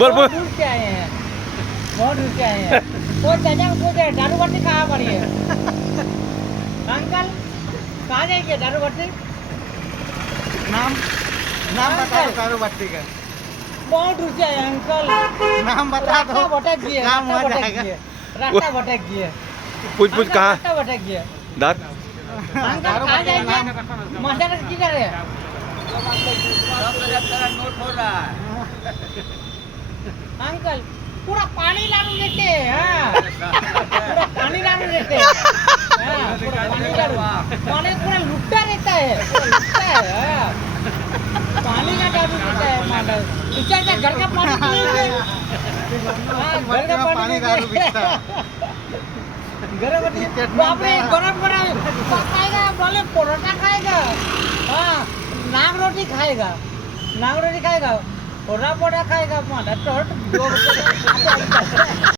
बोल बोल दूर से आए हैं, बहुत दूर से आए हैं। वो चाचा को पूछे दारू भट्टी कहाँ पड़ी है? अंकल कहाँ जाएंगे दारू भट्टी? नाम नाम बता दो दारू भट्टी का बहुत दूर से आए हैं, अंकल। नाम बता रास्ता दो भटक गए, नाम हो रास्ता भटक जाएगा गए, रास्ता भटक गए। पूछ अंकल, कहाँ रास्ता भटक गए। दार अंकल दारू कहाँ भट्टी का जाएंगे? नाम मस्टर किधर है? अंकल पूरा पानी लाडू लेते हैं, हाँ। पूरा पानी लाडू लेते हैं, हाँ, पूरा पानी लाडू। पानी पूरा लुट्टा रहता है, पूरा लुट्टा है, हाँ। पानी का लाडू देता है माडल। अच्छा अच्छा घर का पानी पिएंगे? हाँ, घर का पानी दारू पिएंगे। बिकता है घर का पानी बाप रे गरम गरम खाएगा, बोले परोठा खाएगा, हाँ, नाग रोटी खाएगा, नाग रोटी खाएगा, पोड़ा पोड़ा खाएगा माडल। तो